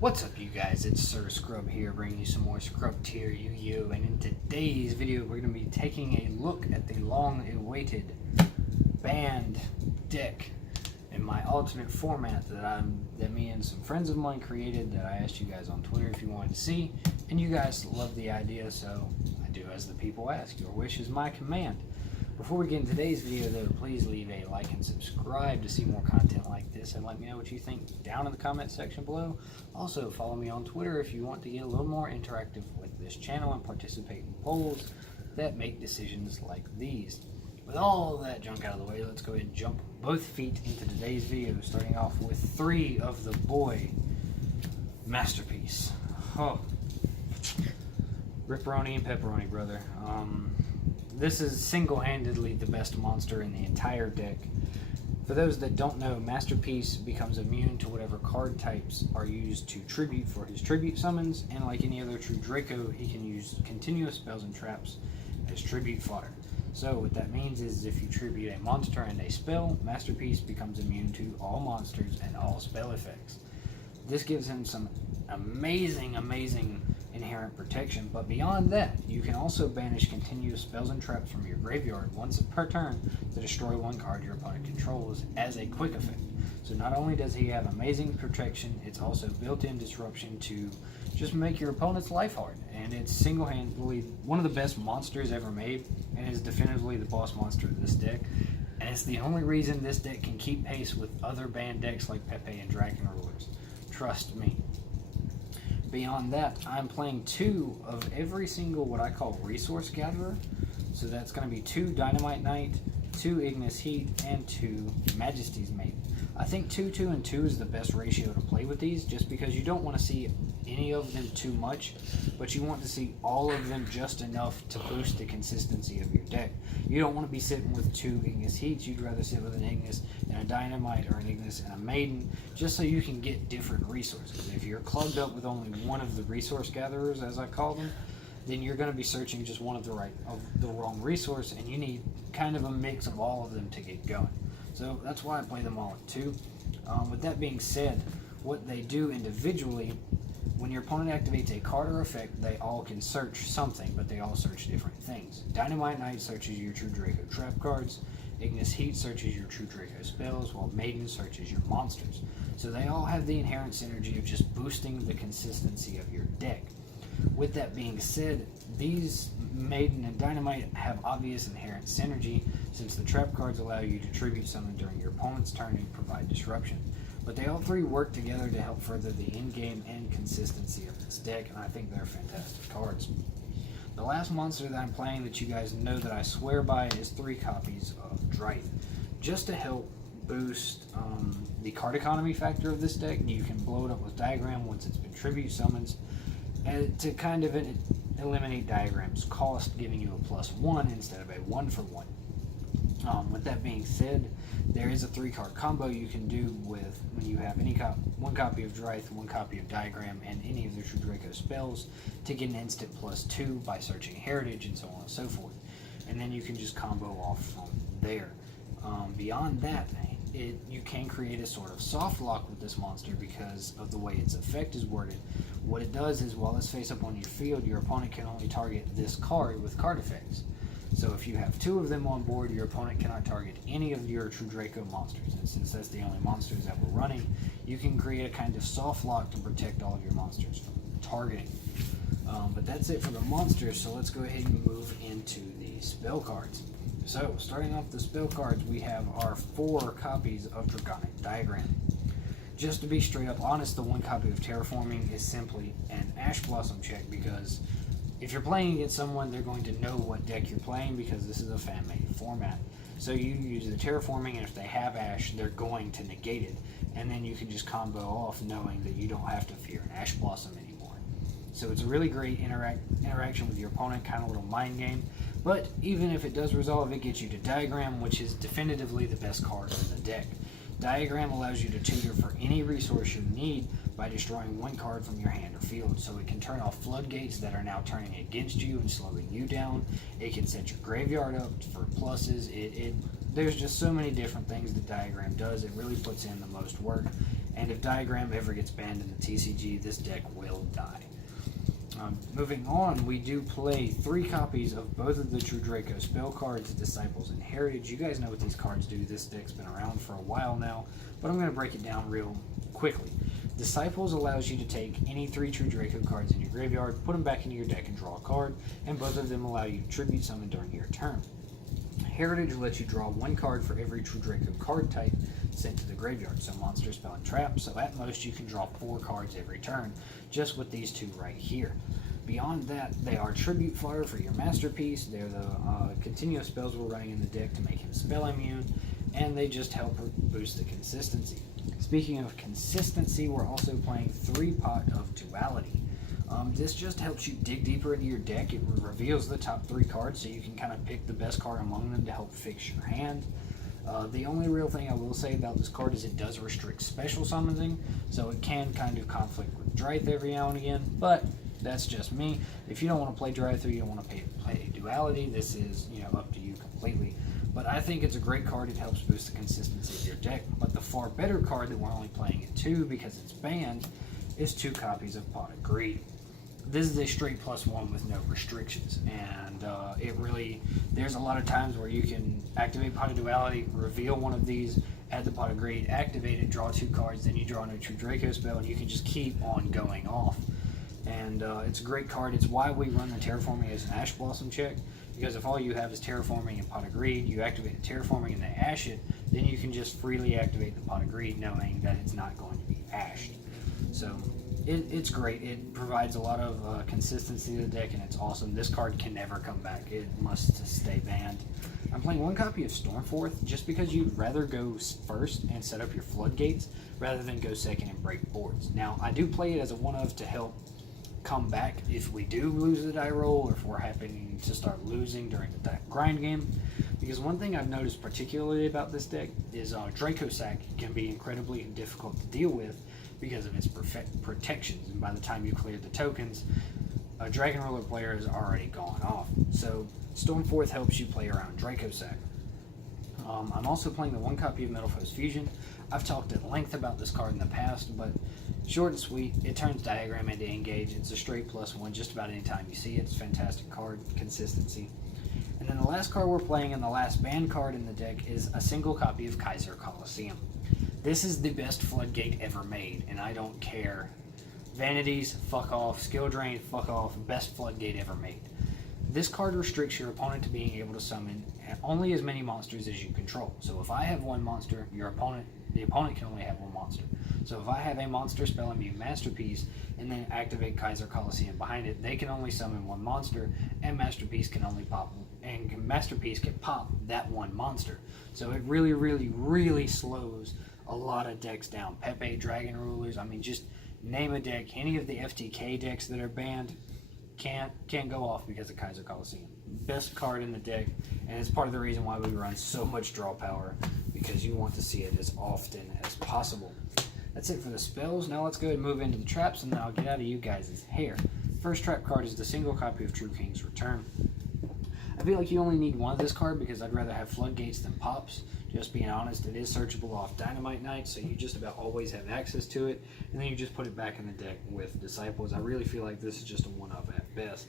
What's up, you guys? It's Sir Scrub here, bringing you some more Scrub Tier Yu-Gi-Oh! And in today's video, we're going to be taking a look at the long-awaited banned deck in my alternate format that me and some friends of mine created. That I asked you guys on Twitter if you wanted to see, and you guys loved the idea, so I do as the people ask. Your wish is my command. Before we get into today's video, though, please leave a like and subscribe to see more content like this, and let me know what you think down in the comment section below. Also, follow me on Twitter if you want to get a little more interactive with this channel and participate in polls that make decisions like these. With all that junk out of the way, let's go ahead and jump both feet into today's video, starting off with 3 of the boy masterpiece. Oh, Ripperoni and Pepperoni, brother. This is single-handedly the best monster in the entire deck. For those that don't know, Masterpiece becomes immune to whatever card types are used to tribute for his tribute summons, and like any other true Draco, he can use continuous spells and traps as tribute fodder. So what that means is if you tribute a monster and a spell, Masterpiece becomes immune to all monsters and all spell effects. This gives him some amazing inherent protection, but beyond that, you can also banish continuous spells and traps from your graveyard once per turn to destroy one card your opponent controls as a quick effect. So not only does he have amazing protection, it's also built-in disruption to just make your opponent's life hard, and it's single-handedly one of the best monsters ever made, and is definitively the boss monster of this deck, and it's the only reason this deck can keep pace with other banned decks like Pepe and Dragon Rulers. Trust me. Beyond that, I'm playing 2 of every single what I call resource gatherer. So that's going to be 2 Dynamite Knight, 2 Ignis Heat, and 2 Majesty's Maiden. I think 2, 2, and 2 is the best ratio to play with these, just because you don't want to see any of them too much, but you want to see all of them just enough to boost the consistency of your deck. You don't want to be sitting with 2 Ignis Heats, you'd rather sit with an Ignis and a Dynamite, or an Ignis and a Maiden, just so you can get different resources. If you're clubbed up with only one of the resource gatherers, as I call them, then you're going to be searching just one of the wrong resource, and you need kind of a mix of all of them to get going. So that's why I play them all at 2. With that being said, what they do individually, when your opponent activates a card or effect, they all can search something, but they all search different things. Dynamite Knight searches your true Draco trap cards, Ignis Heat searches your true Draco spells, while Maiden searches your monsters. So they all have the inherent synergy of just boosting the consistency of your deck. With that being said, these Maiden and Dynamite have obvious inherent synergy, since the trap cards allow you to tribute summon during your opponent's turn and provide disruption. But they all 3 work together to help further the in-game and consistency of this deck, and I think they're fantastic cards. The last monster that I'm playing that you guys know that I swear by is 3 copies of Draco. Just to help boost the card economy factor of this deck, you can blow it up with Diagram once it's been tribute summons, and to kind of eliminate Diagram's cost, giving you a +1 instead of a 1-for-1. With that being said, there is a 3-card combo you can do with when you have one copy of Draco, 1 copy of Diagram, and any of the true Draco spells to get an instant +2 by searching Heritage and so on and so forth. And then you can just combo off from there. Beyond that, you can create a sort of soft lock with this monster because of the way its effect is worded. What it does is, while it's face up on your field, your opponent can only target this card with card effects. So if you have 2 of them on board, your opponent cannot target any of your true Draco monsters. And since that's the only monsters that we're running, you can create a kind of soft lock to protect all of your monsters from targeting. But that's it for the monsters, so let's go ahead and move into the spell cards. So, starting off the spell cards, we have our 4 copies of Draconic Diagram. Just to be straight up honest, the 1 copy of Terraforming is simply an Ash Blossom check, because if you're playing against someone, they're going to know what deck you're playing, because this is a fan-made format. So you use the Terraforming, and if they have Ash, they're going to negate it. And then you can just combo off knowing that you don't have to fear an Ash Blossom anymore. So it's a really great interaction with your opponent, kind of a little mind game. But even if it does resolve, it gets you to Diagram, which is definitively the best card in the deck. Diagram allows you to tutor for any resource you need by destroying 1 card from your hand or field. So it can turn off floodgates that are now turning against you and slowing you down. It can set your graveyard up for pluses. There's just so many different things that Diagram does. It really puts in the most work, And if Diagram ever gets banned in the TCG, this deck will die. Moving on, we do play 3 copies of both of the True Draco spell cards, Disciples and Heritage. You guys know what these cards do. This deck's been around for a while now, but I'm going to break it down real quickly. Disciples allows you to take any 3 True Draco cards in your graveyard, put them back into your deck and draw a card, and both of them allow you to tribute summon during your turn. Heritage lets you draw 1 card for every True Draco card type sent to the graveyard, so monster, spell, and trap, so at most you can draw 4 cards every turn, just with these 2 right here. Beyond that, they are tribute fodder for your Masterpiece. They're the continuous spells we're running in the deck to make him spell immune, and they just help boost the consistency. Speaking of consistency, we're also playing 3 Pot of Duality. This just helps you dig deeper into your deck. It reveals the top 3 cards, so you can kind of pick the best card among them to help fix your hand. The only real thing I will say about this card is it does restrict special summoning, so it can kind of conflict with Drythe every now and again, but that's just me. If you don't want to play Drythe or you don't want to play Duality, this is up to you completely. But I think it's a great card. It helps boost the consistency of your deck. But the far better card that we're only playing at 2 because it's banned is 2 copies of Pot of Greed. This is a straight +1 with no restrictions, and it really, there's a lot of times where you can activate Pot of Duality, reveal one of these, add the Pot of Greed, activate it, draw 2 cards, then you draw no True Draco spell, and you can just keep on going off. And it's a great card. It's why we run the Terraforming as an Ash Blossom check, because if all you have is Terraforming and Pot of Greed, you activate the Terraforming and they ash it, then you can just freely activate the Pot of Greed knowing that it's not going to be ashed. So it's great. It provides a lot of consistency to the deck, and it's awesome. This card can never come back. It must stay banned. I'm playing 1 copy of Stormforth just because you'd rather go first and set up your floodgates rather than go second and break boards. Now, I do play it as a one-of to help come back if we do lose the die roll, or if we're happening to start losing during the grind game. Because one thing I've noticed particularly about this deck is Draco Sack can be incredibly difficult to deal with because of its protections, and by the time you clear the tokens, a Dragon Ruler player has already gone off. So Stormforth helps you play around Draco Sack. I'm also playing the 1 copy of Metalfoes Fusion. I've talked at length about this card in the past, but short and sweet, it turns Diagram into Engage. It's a straight +1 just about any time you see it. It's a fantastic card, consistency. And then the last card we're playing, and the last banned card in the deck, is a single copy of Kaiser Coliseum. This is the best floodgate ever made, and I don't care. Vanities, fuck off. Skill Drain, fuck off. Best floodgate ever made. This card restricts your opponent to being able to summon only as many monsters as you control. So if I have 1 monster, the opponent can only have 1 monster. So if I have a monster spell immune Masterpiece and then activate Kaiser Coliseum behind it, they can only summon 1 monster, and Masterpiece can only pop, and Masterpiece can pop that 1 monster. So it really, really, really slows a lot of decks down. Pepe, Dragon Rulers, I mean, just name a deck. Any of the FTK decks that are banned can't go off because of Kaiser Coliseum. Best card in the deck, and it's part of the reason why we run so much draw power, because you want to see it as often as possible. That's it for the spells. Now let's go ahead and move into the traps, and then I'll get out of you guys' hair. First trap card is the single copy of True King's Return. I feel like you only need 1 of this card because I'd rather have Floodgates than Pops. Just being honest, it is searchable off Dynamite Knight, so you just about always have access to it, and then you just put it back in the deck with Disciples. I really feel like this is just a one-of at best.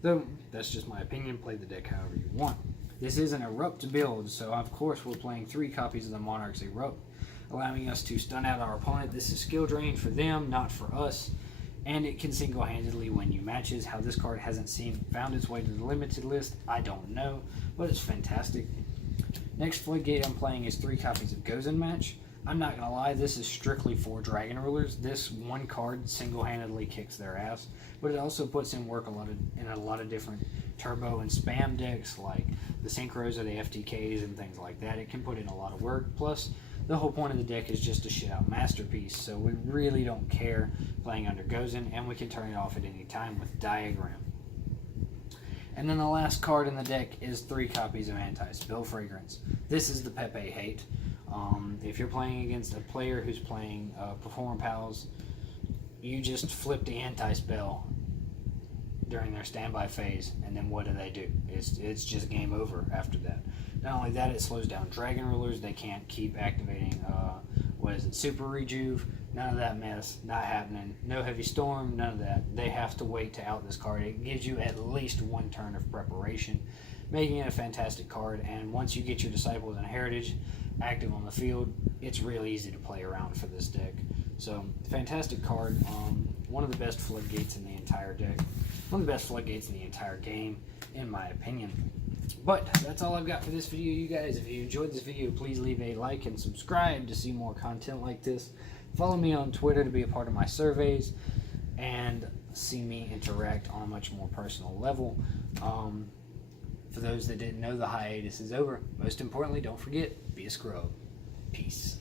Though, that's just my opinion. Play the deck however you want. This is an Erupt build, so of course we're playing 3 copies of the Monarch's Erupt, allowing us to stun out our opponent. This is skill drain for them, not for us, and it can single-handedly win you matches. How this card hasn't found its way to the limited list, I don't know, but it's fantastic. Next Floodgate I'm playing is 3 copies of Gozen Match. I'm not going to lie, this is strictly for Dragon Rulers. This 1 card single-handedly kicks their ass, but it also puts in work in a lot of different turbo and spam decks like the Synchros or the FTKs and things like that. It can put in a lot of work. Plus, the whole point of the deck is just to shit out Masterpiece, so we really don't care playing under Gozen, and we can turn it off at any time with Diagram. And then the last card in the deck is 3 copies of Anti-Spell Fragrance. This is the Pepe hate. If you're playing against a player who's playing Perform Pals, you just flip the Anti-Spell during their standby phase, and then what do? It's just game over after that. Not only that, it slows down Dragon Rulers. They can't keep activating, Super Rejuve, None of that mess. Not happening. No heavy storm. None of that. They have to wait to out this card. It gives you at least one turn of preparation, making it a fantastic card. And once you get your Disciples and Heritage active on the field, it's real easy to play around for this deck. So, fantastic card. One of the best floodgates in the entire deck. One of the best floodgates in the entire game, in my opinion. But that's all I've got for this video, you guys. If you enjoyed this video, please leave a like and subscribe to see more content like this. Follow me on Twitter to be a part of my surveys and see me interact on a much more personal level. For those that didn't know, the hiatus is over. Most importantly, don't forget, be a scrub. Peace.